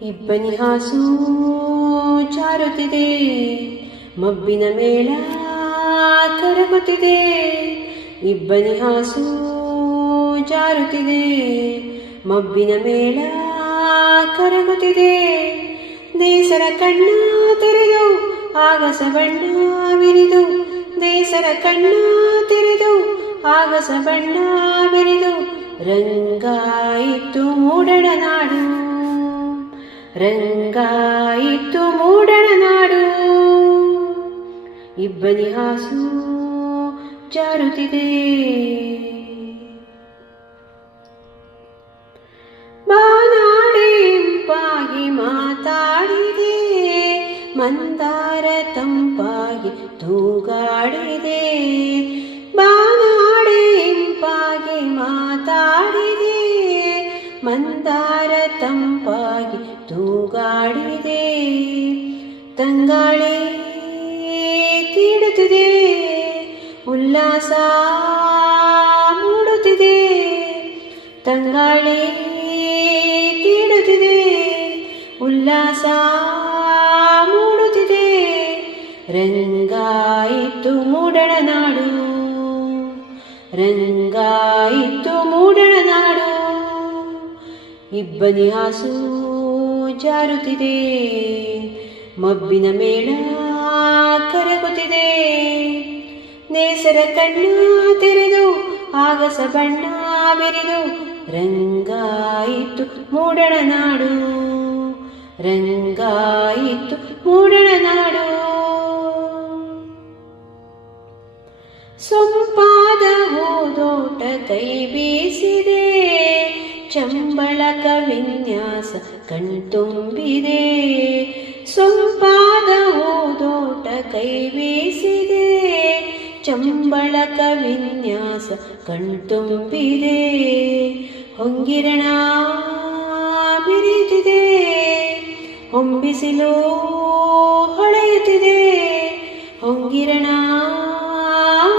ಇಬ್ಬನಿ ಹಾಸು ಜಾರುತ್ತಿದೆ, ಮಬ್ಬಿನ ಮೇಳ ಕರಗುತ್ತಿದೆ. ಇಬ್ಬನಿ ಹಾಸು ಜಾರುತ್ತಿದೆ, ಮಬ್ಬಿನ ಮೇಳ ಕರಗುತ್ತಿದೆ. ದೇಸರ ಕಣ್ಣ ತೆರೆದು ಆಗಸ ಬಣ್ಣ ಬಿರಿದು, ದೇಸರ ಕಣ್ಣ ತೆರೆದು ಆಗಸ ಬಣ್ಣ ಬಿರಿದು. ರಂಗಾಯಿತು ಮೂಡಣ ನಾಡು, ರಂಗಾಯಿತು ಮೂಡಣ ನಾಡು. ಇಬ್ಬನಿ ಹಾಸು ಜಾರುತ್ತಿದೆ. ಬಾನಾಡೆಂಪಾಗಿ ಮಾತಾಡಿದೆ, ಮಂದಾರ ತಂಪಾಗಿ ತೂಗಾಡಿದೆ. ಬಾನಾಡೆಂಪಾಗಿ ಮಾತಾಡಿದೆ, ಮಂದಾರ ತಂಪಾಗಿ ತೂಗಾಡಿದೆ. ತಂಗಾಳಿ ತೀಡುತ್ತಿದೆ, ಉಲ್ಲಾಸ ಮೂಡುತ್ತಿದೆ. ತಂಗಾಳಿ ತೀಡುತ್ತಿದೆ, ಉಲ್ಲಾಸ ಮೂಡುತ್ತಿದೆ. ರಂಗಾಯಿತು ಮೂಡಣ ನಾಡು, ರಂಗಾಯಿತು ಮೂಡಣ ನಾಡು. ಇಬ್ಬನಿ ಹಾಸು ಜಾರುತ್ತಿದೆ, ಮಬ್ಬಿನ ಮೇಳ ಕರಗುತ್ತಿದೆ. ನೇಸರ ಕಣ್ಣು ತೆರೆದು ಆಗಸ ಬಣ್ಣ ಬಿರಿದು. ರಂಗಾಯಿತು ಮೂಡಣ ನಾಡು, ರಂಗಾಯಿತು ಮೂಡಣ ನಾಡು. ಸೊಂಪಾದ ಹೂದೋಟ ಕೈ ಬೀಸಿದೆ, ಚಂಬಳಕ ವಿನ್ಯಾಸ ಕಣ್ತುಂಬಿದೆ. ಸೊಂಪಾದ ಹೂದೋಟ ಕೈ ಬೀಸಿದೆ, ಚಂಬಳಕ ವಿನ್ಯಾಸ ಕಣ್ತುಂಬಿದೆ. ಹೊಂಗಿರಣ ಬಿರಿಯುತ್ತಿದೆ, ಹೊಂಬಿಸಿಲು ಹೊಳೆಯುತ್ತಿದೆ. ಹೊಂಗಿರಣ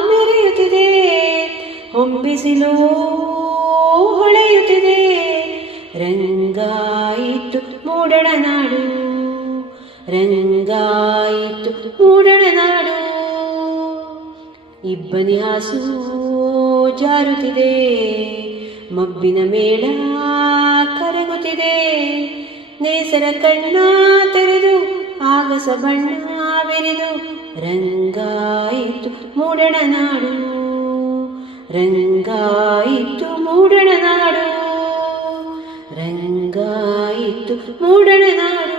ಮೆರೆಯುತ್ತಿದೆ, ಹೊಂಬಿಸಿಲು ಹೊಳೆಯುತ್ತಿದೆ. ರಂಗಾಯಿತು ಮೂಡಣ ನಾಡು, ರಂಗಾಯಿತು ಮೂಡಣ ನಾಡು. ಇಬ್ಬನಿ ಹಾಸು ಜಾರುತ್ತಿದೆ, ಮಬ್ಬಿನ ಮೇಳ ಕರಗುತ್ತಿದೆ. ನೇಸರ ಕಣ್ಣ ತೆರೆದು ಆಗಸ ಬಣ್ಣ ಬಿರಿದು. ರಂಗಾಯಿತು ಮೂಡಣ ನಾಡು, ರಂಗಾಯಿತು ಮೂಡಣ ನಾಡು, ರಂಗಾಯಿತು ಮೂಡಣ ನಾಡು.